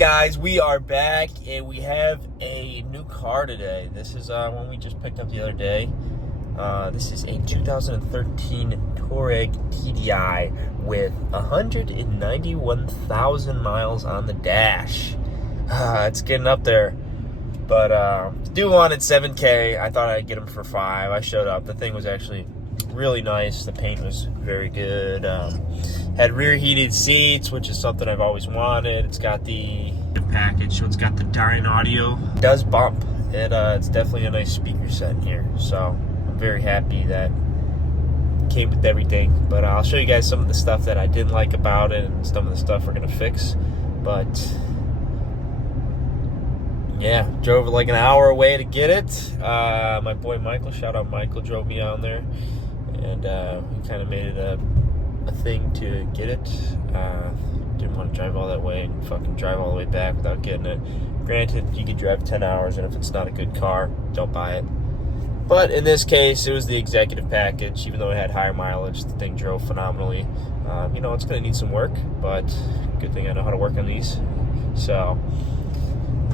Guys, we are back and we have a new car today. This is one we just picked up the other day. This is a 2013 Touareg TDI with 191,000 miles on the dash. It's getting up there. But dude wanted 7K. I thought I'd get him for 5. I showed up. The thing was actually really nice. The paint was very good. Had rear heated seats, which is something I've always wanted. It's got the package, so it's got the Dyne audio. It does bump. It's definitely a nice speaker set in here. So I'm very happy that it came with everything. But I'll show you guys some of the stuff that I didn't like about it and some of the stuff we're gonna fix. But yeah, drove like an hour away to get it. My boy Michael, shout out Michael, drove me down there, and we kind of made it a thing to get it. Didn't want to drive all that way and fucking drive all the way back without getting it. Granted, you could drive 10 hours, and if it's not a good car, don't buy it. But in this case, it was the executive package. Even though it had higher mileage, the thing drove phenomenally. You know, it's going to need some work, but good thing I know how to work on these. So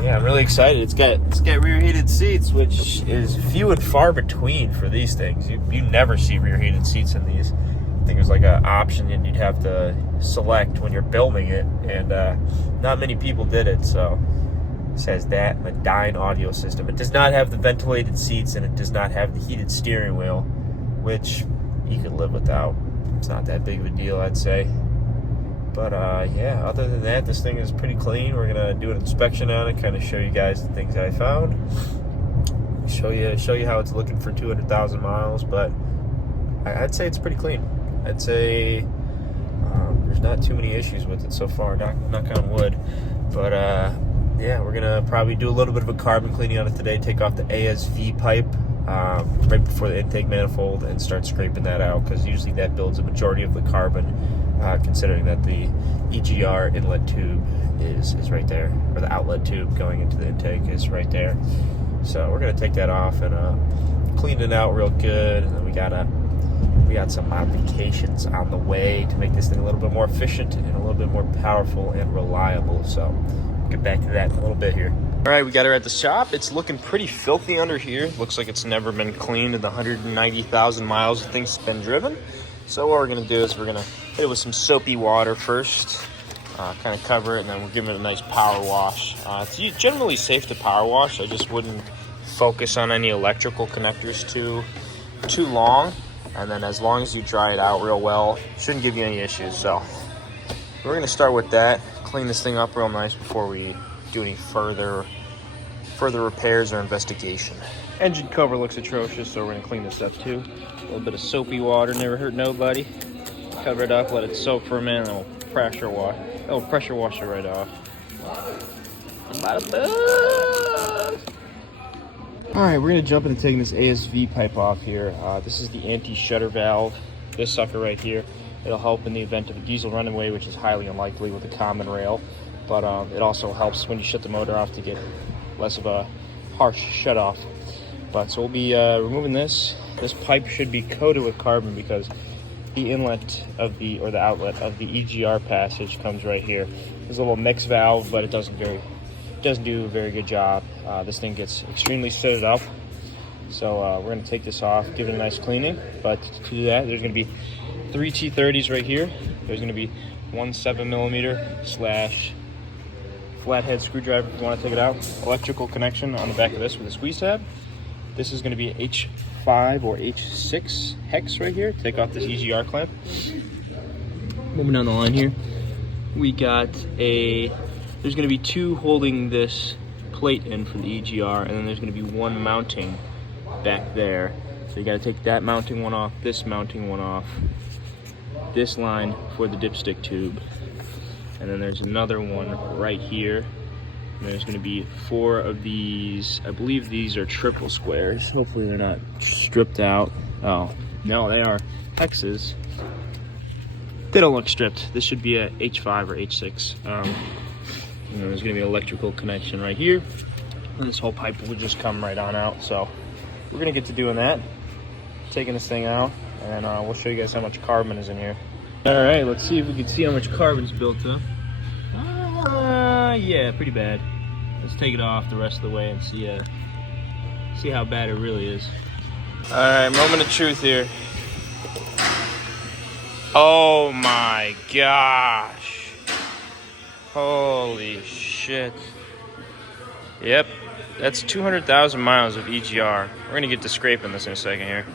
yeah, I'm really excited. It's got rear heated seats, which is few and far between for these things. You never see rear heated seats in these. I think there's like an option and you'd have to select when you're building it, and not many people did it. So it says that, and the Dyne audio system. It does not have the ventilated seats, and it does not have the heated steering wheel, which you could live without. It's not that big of a deal, I'd say. But yeah, other than that, this thing is pretty clean. We're gonna do an inspection on it, kind of show you guys the things that I found, show you how it's looking for 200,000 miles. But I'd say it's pretty clean. I'd say there's not too many issues with it so far, knock on wood. But yeah, we're gonna probably do a little bit of a carbon cleaning on it today, take off the ASV pipe right before the intake manifold and start scraping that out, because usually that builds a majority of the carbon, considering that the EGR inlet tube is right there, or the outlet tube going into the intake is right there. So we're gonna take that off and clean it out real good, and then we got some modifications on the way to make this thing a little bit more efficient and a little bit more powerful and reliable. So we'll get back to that in a little bit here. All right, we got her at the shop. It's looking pretty filthy under here. Looks like it's never been cleaned in the 190,000 miles the thing's been driven. So what we're gonna do is we're gonna hit it with some soapy water first, kind of cover it, and then we'll give it a nice power wash. It's generally safe to power wash. I just wouldn't focus on any electrical connectors too long. And then as long as you dry it out real well, it shouldn't give you any issues. So we're gonna start with that, clean this thing up real nice before we do any further repairs or investigation. Engine cover looks atrocious, so we're gonna clean this up too. A little bit of soapy water, never hurt nobody. Cover it up, let it soak for a minute, and we'll pressure wash it right off. All right, we're gonna jump into taking this ASV pipe off here. This is the anti-shutter valve. This sucker right here. It'll help in the event of a diesel runaway, which is highly unlikely with a common rail. But it also helps when you shut the motor off to get less of a harsh shut off. But so we'll be removing this. This pipe should be coated with carbon because the inlet of the outlet of the EGR passage comes right here. There's a little mix valve, but it doesn't do a very good job. This thing gets extremely sooted up. So we're gonna take this off, give it a nice cleaning. But to do that, there's gonna be 3 T30s right here. There's gonna be one 7mm / flathead screwdriver if you want to take it out. Electrical connection on the back of this with a squeeze tab. This is going to be H5 or H6 hex right here. Take off this EGR clamp. Moving down the line here, we got there's going to be 2 holding this plate in for the EGR, and then there's going to be 1 mounting back there. So you got to take that mounting one off, this mounting one off, this line for the dipstick tube. And then there's another one right here. And there's going to be 4 of these. I believe these are triple squares. Hopefully they're not stripped out. Oh, no, they are hexes. They don't look stripped. This should be a H5 or H6. There's going to be an electrical connection right here. And this whole pipe will just come right on out. So we're going to get to doing that. Taking this thing out. And we'll show you guys how much carbon is in here. All right, let's see if we can see how much carbon's built up. Yeah, pretty bad. Let's take it off the rest of the way and see how bad it really is. All right, moment of truth here. Oh my gosh. Holy shit. Yep, that's 200,000 miles of EGR. We're gonna get to scraping this in a second here.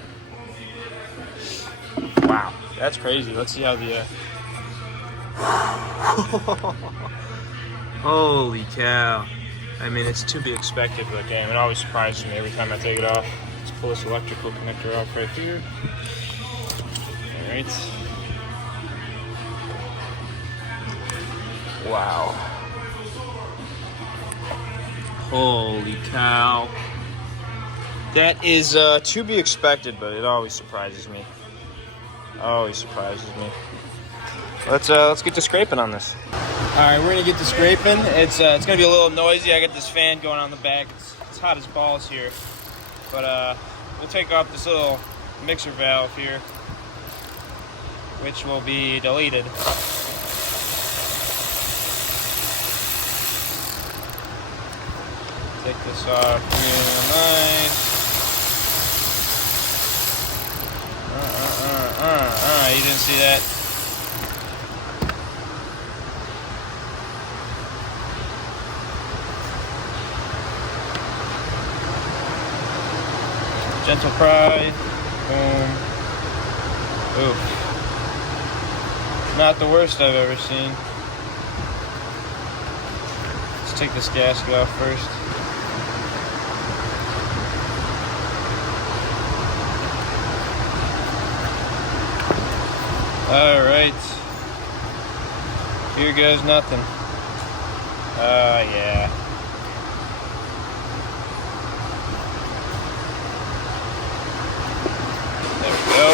Wow, that's crazy. Let's see how the holy cow. I mean, it's to be expected, but damn, it always surprises me every time I take it off. Let's pull this electrical connector off right here. All right. Wow. Holy cow. That is to be expected, but it always surprises me. Always surprises me. Let's get to scraping on this. All right, we're gonna get to scraping. It's gonna be a little noisy. I got this fan going on the back. It's hot as balls here, but we'll take off this little mixer valve here, which will be deleted. Take this off real nice. You didn't see that. Gentle pry. Boom. Oof. Not the worst I've ever seen. Let's take this gasket off first. All right, here goes nothing. Yeah. There we go.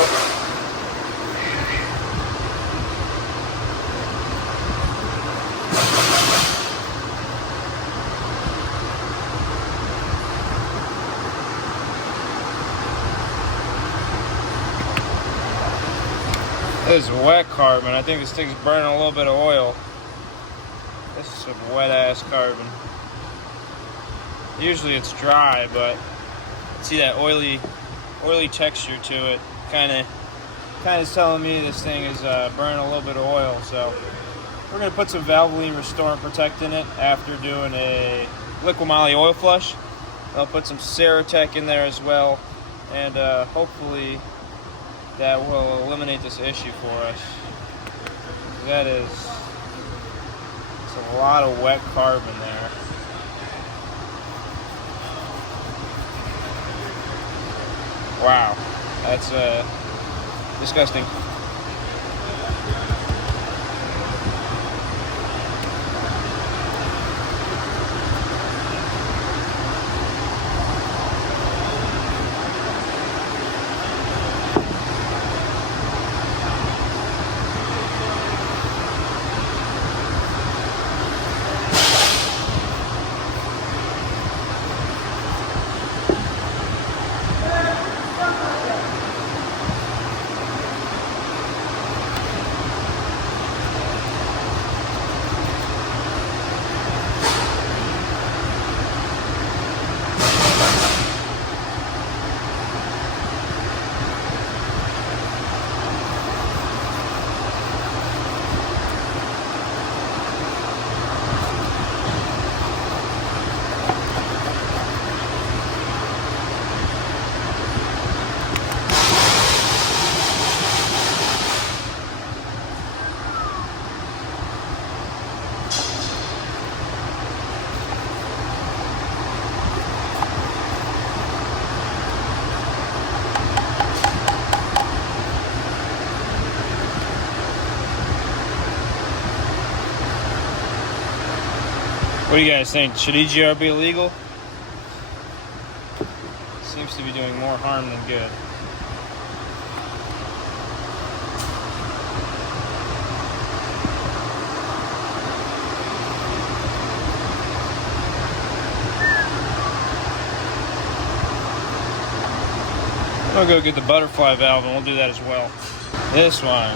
This is wet carbon. I think this thing's burning a little bit of oil. This is some wet ass carbon. Usually it's dry, but see that oily texture to it. Kind of is telling me this thing is burning a little bit of oil. So we're gonna put some Valvoline Restore and Protect in it after doing a liquid moly oil flush. I'll put some Ceratec in there as well, and hopefully that will eliminate this issue for us. It's a lot of wet carbon there. Wow, that's disgusting. What do you guys think? Should EGR be illegal? Seems to be doing more harm than good. I'll go get the butterfly valve and we'll do that as well. This one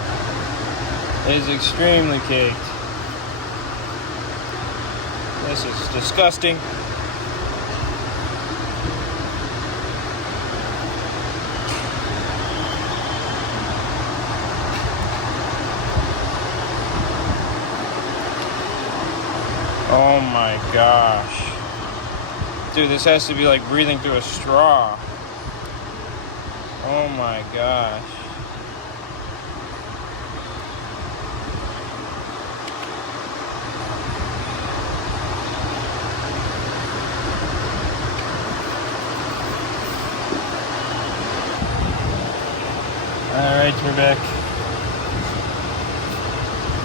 is extremely caked. This is disgusting. Oh my gosh. Dude, this has to be like breathing through a straw. Oh my gosh. Alright, we're back.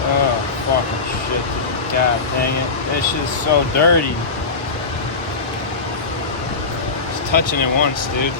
Oh, fucking shit, dude. God dang it. This shit's so dirty. Just touching it once, dude.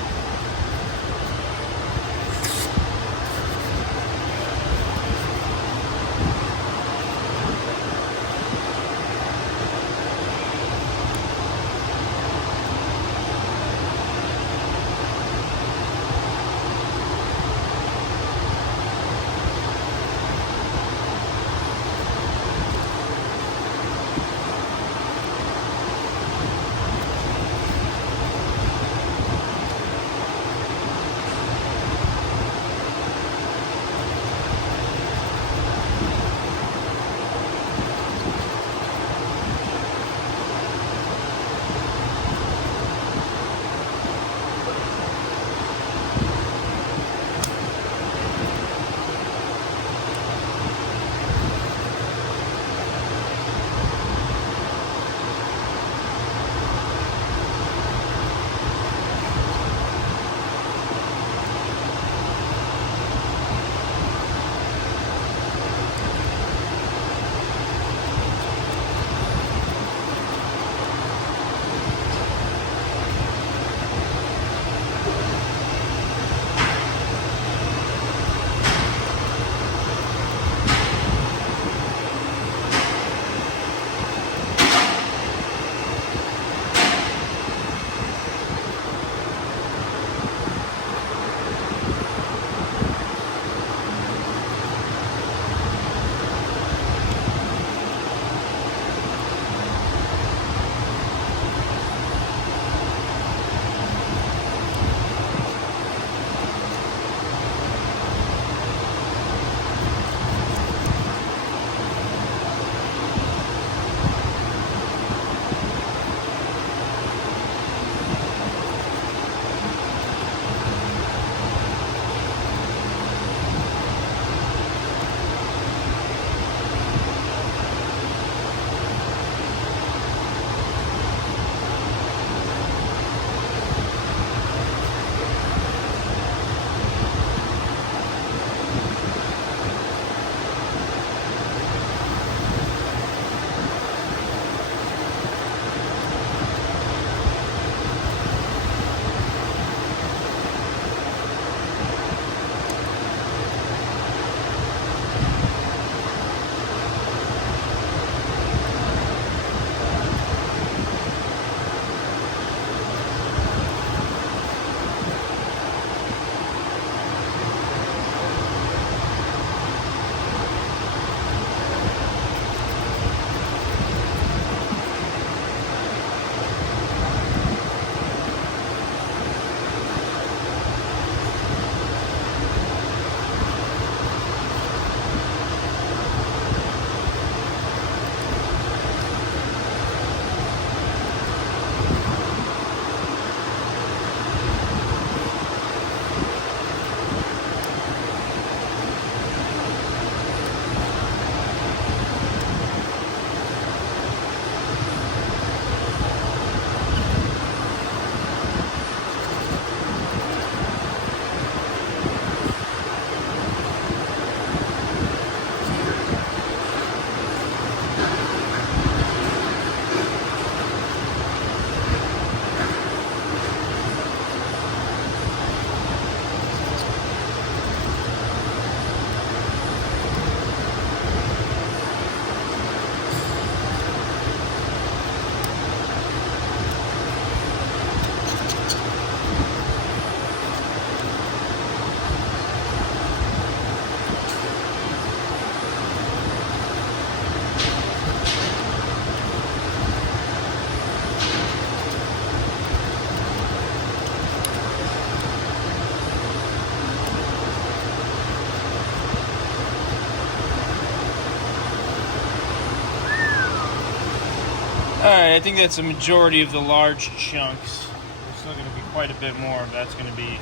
Alright, I think that's a majority of the large chunks. There's still going to be quite a bit more, but that's going to be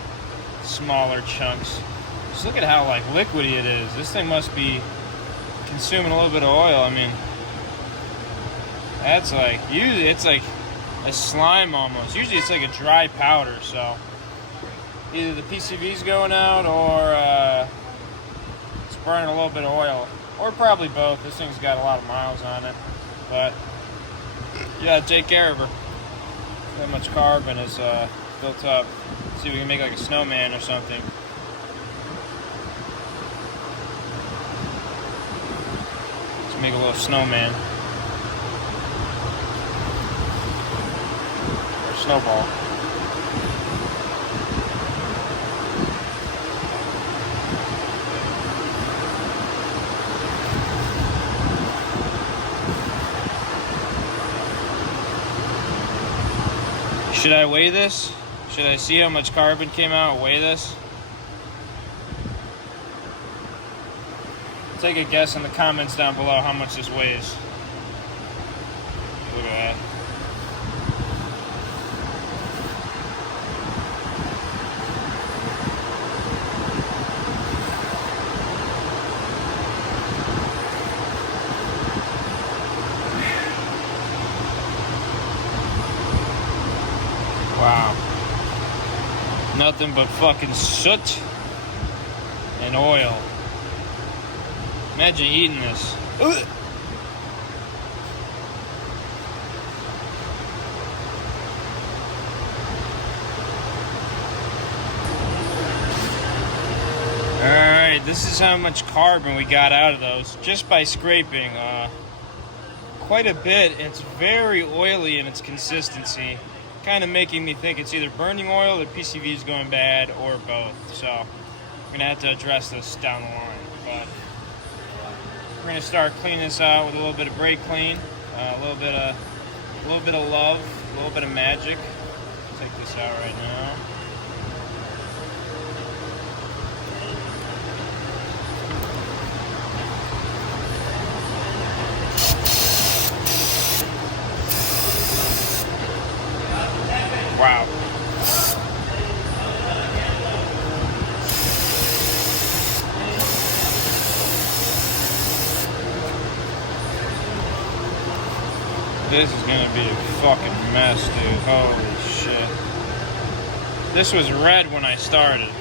smaller chunks. Just look at how like liquidy it is. This thing must be consuming a little bit of oil. I mean, that's like, usually it's like a slime almost. Usually it's like a dry powder, so either the PCV's going out or it's burning a little bit of oil, or probably both. This thing's got a lot of miles on it, but yeah, take care of her. That much carbon is built up. Let's see if we can make like a snowman or something. Let's make a little snowman. Or snowball. Should I weigh this? Should I see how much carbon came out and weigh this? Take a guess in the comments down below how much this weighs. Look at that. Wow. Nothing but fucking soot and oil. Imagine eating this. Ugh. Alright, this is how much carbon we got out of those just by scraping. Quite a bit. It's very oily in its consistency. Kind of making me think it's either burning oil or PCV is going bad, or both. So I'm gonna have to address this down the line. But we're gonna start cleaning this out with a little bit of brake clean, a little bit of love, a little bit of magic. Take this out right now. Wow. This is gonna be a fucking mess, dude. Holy shit. This was red when I started.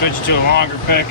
switch it to a longer pick.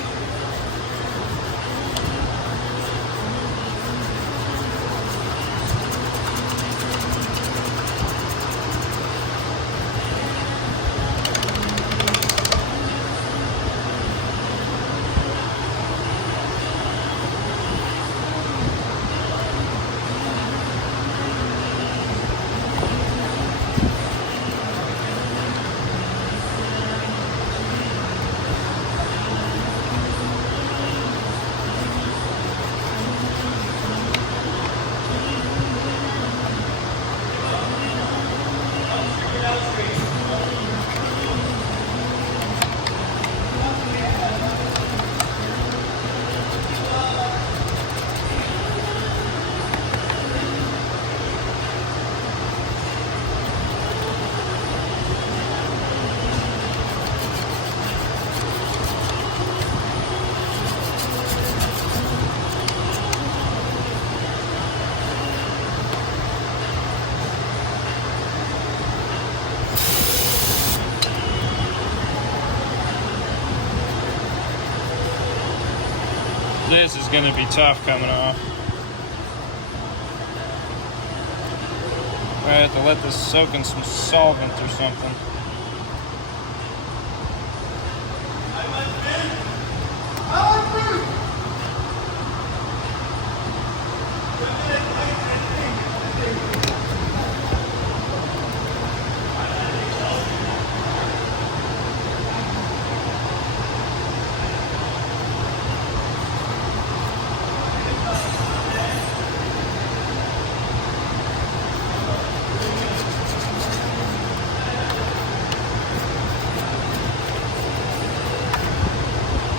This is going to be tough coming off. I have to let this soak in some solvent or something.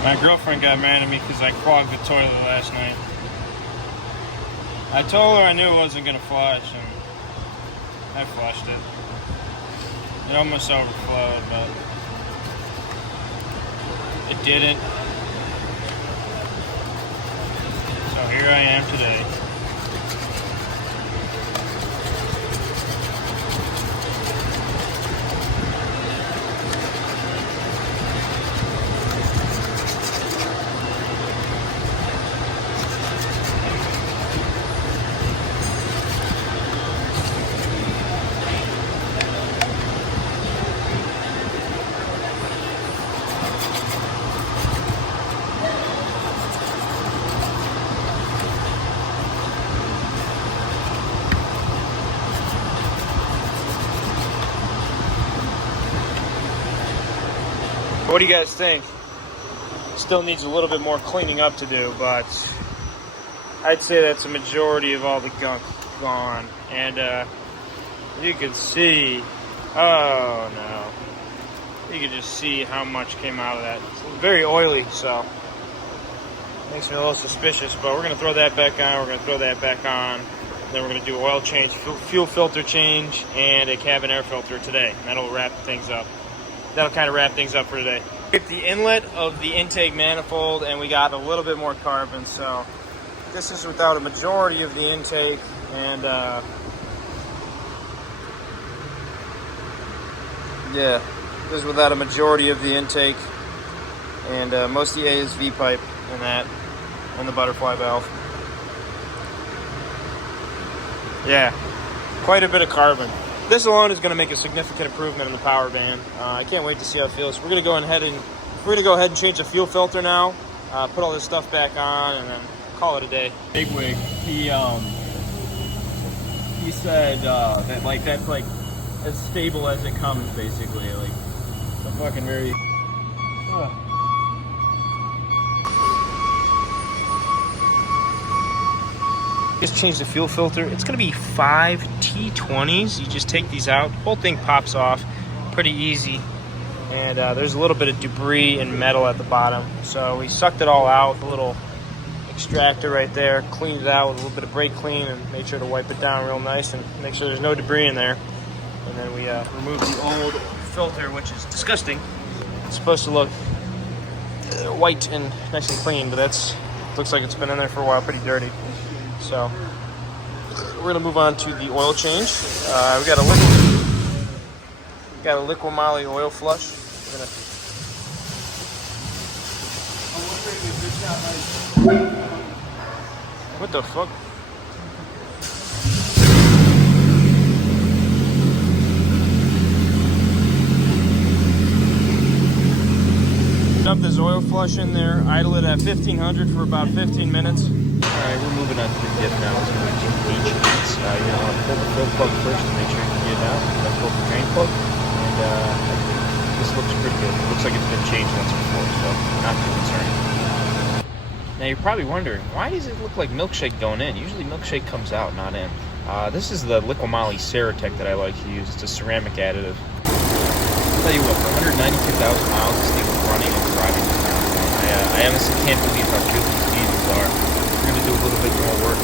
My girlfriend got mad at me because I clogged the toilet last night. I told her I knew it wasn't going to flush, and I flushed it. It almost overflowed, but it didn't. So here I am today. What do you guys think? Still needs a little bit more cleaning up to do, but I'd say that's a majority of all the gunk gone. And you can see, oh no, you can just see how much came out of that. It's very oily, so makes me a little suspicious, but we're gonna throw that back on, we're gonna throw that back on, then we're gonna do oil change, fuel filter change, and a cabin air filter today. That'll wrap things up. That'll kind of wrap things up for today. Get the inlet of the intake manifold, and we got a little bit more carbon. So this is without a majority of the intake, and yeah, this is without a majority of the intake, and most of the ASV pipe in that, and the butterfly valve. Yeah, quite a bit of carbon. This alone is going to make a significant improvement in the power band. I can't wait to see how it feels. We're going to go ahead and change the fuel filter now. Put all this stuff back on, and then call it a day. Bigwig, he said that like that's like as stable as it comes, basically. Like a fucking very. Just change the fuel filter. It's going to be 5 T20s. You just take these out. The whole thing pops off pretty easy. And there's a little bit of debris and metal at the bottom. So we sucked it all out with a little extractor right there. Cleaned it out with a little bit of brake clean and made sure to wipe it down real nice and make sure there's no debris in there. And then we removed the old filter, which is disgusting. It's supposed to look white and nice and clean, but looks like it's been in there for a while, pretty dirty. So we're gonna move on to the oil change. We got a liquid moly oil flush. We're gonna What the fuck? Up this oil flush in there, idle it at 1500 for about 15 minutes. Alright, we're moving on to the diff now. It's going to be H beats. You're going to want to pull the fill plug first to make sure you can get it out. Then pull the drain plug. And this looks pretty good. It looks like it's been changed once before, so not too concerning. Now you're probably wondering, why does it look like milkshake going in? Usually milkshake comes out, not in. This is the Liqui-Moly Ceratec that I like to use. It's a ceramic additive. I'll tell you what, for 192,000 miles, this thing is running and driving around. I honestly can't believe how good these diesels are. We're going to do a little bit more work